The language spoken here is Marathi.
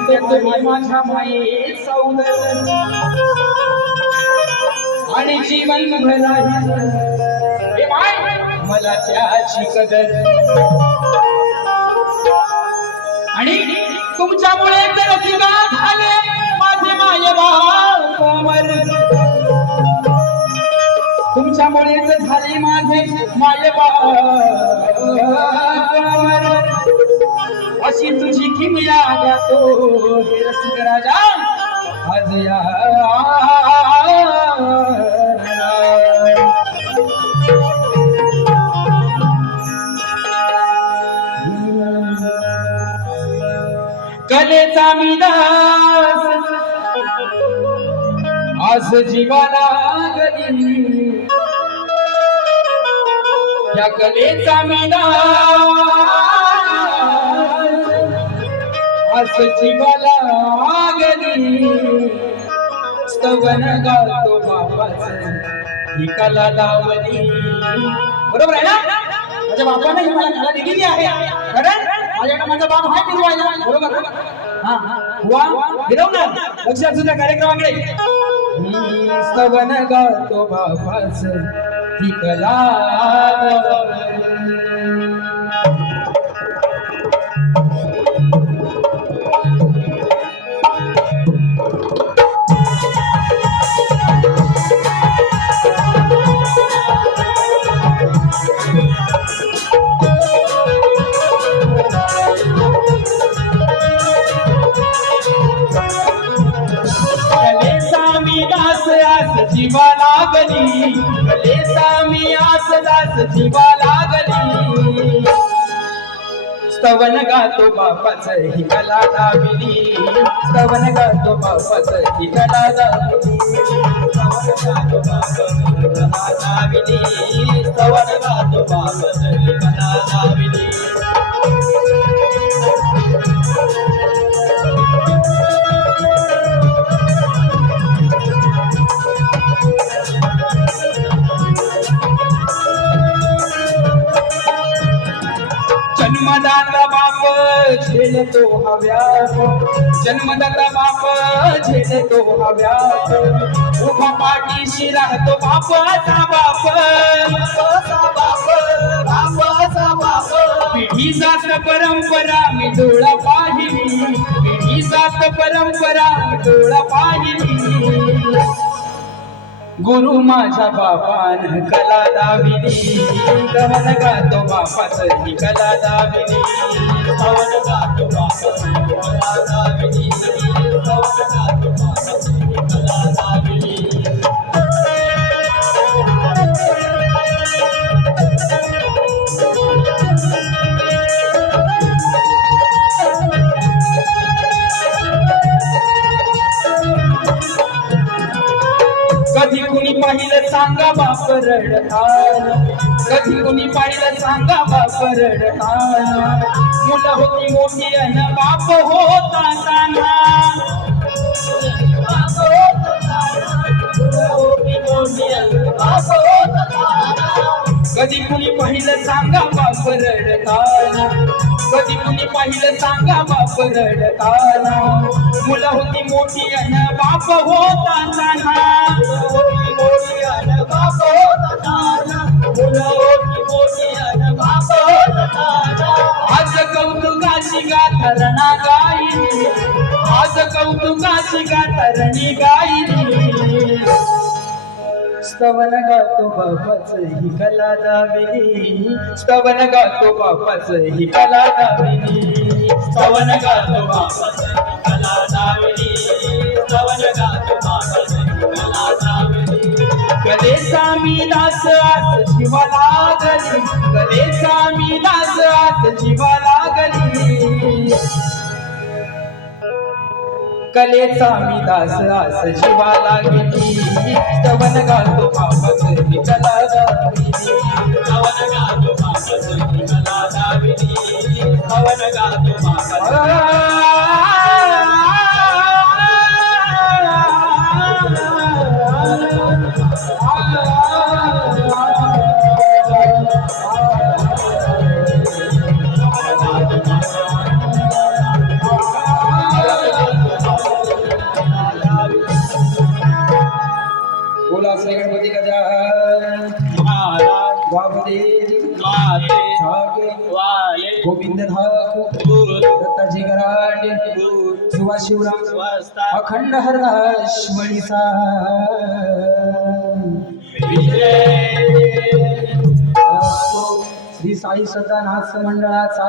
तुम्ही माझ्या सौंदर्य आणि जीवन भराही मला त्याची कदर. आणि तुमच्यामुळे तर झाले माझे माय बामर तुमच्यामुळेच झाले माझे माय बामर अशी तुझी किमया गातो हे रसिक राजा आज या कलेचा मी दास आज जीवाला गली त्या कलेचा मी दास आज जीवाला आगली. स्तवन गातो बापाच. ही कला लावली. बरोबर आहे ना? माझ्या बापाने ही मला कला दिलेली आहे. कारण माझ्याकडे माझा बाप आहे फिरवायला बरोबर? हा हा. हुआ फिरवणार लक्षात तुझ्या कार्यक्रमाकडे. स्तवन गातो बापाच. ही कला जीवा लागली कलेचा मी आस दास जीवा लागली स्तवन गातो बापाच ही कला दाविली स्तवन गातो बापाच ही कला दाविली स्तवन गातो बापाच ही कला दाविली स्तवन गातो बापाच ही कला लावली जन्मदाता बाप झेलतो हव्या जन्मदाता बाप झेलतो हव्या उभा पाठीशी राहतो बापाचा बाप. बापाचा बाप बापाचा बाप. पिढी जात परंपरा मी डोळा पाहिली. पिढी जात परंपरा मी डोळा पाहिली. गुरु माझ्या बापान कला दाविनी कवन गातो बापाच ही कला दाविनी कवन गातो बापाच ही कला दाविनी कवन गातो सांगा बाप रडताना कधी कुणी पाहिलं सांगा बाप रडताना मुलं होती मोठी अन बाप होता सांगा कधी कुणी पाहिलं सांगा बाप रडताना कधी कुणी पाहिलं सांगा बाप रडताना मुलं होती मोठी अन बाप होता ताना कौतुकाची गायली आज कौतुकाची गाथरणी गायली स्तवन गातो बापाच ही कला दाविली स्तवन गातो बापाच ही कला दाविली स्तवन गातो बापाच ही कला दाविली कलेचा मी दास आत जीवा लागली कलेचा मी दास आत जीवा लागली कलेचा मी दास आस जीवा लागली तवन गातो बापाच ही कला दाविली स्तवन गातो बापाच ही कला दाविली स्तवन गातो बापाच गोविंद दत्ताजी गराडे शिवा शिवराम अखंड हरदाश्वळीचा श्री साई सदा नाथ मंडळाचा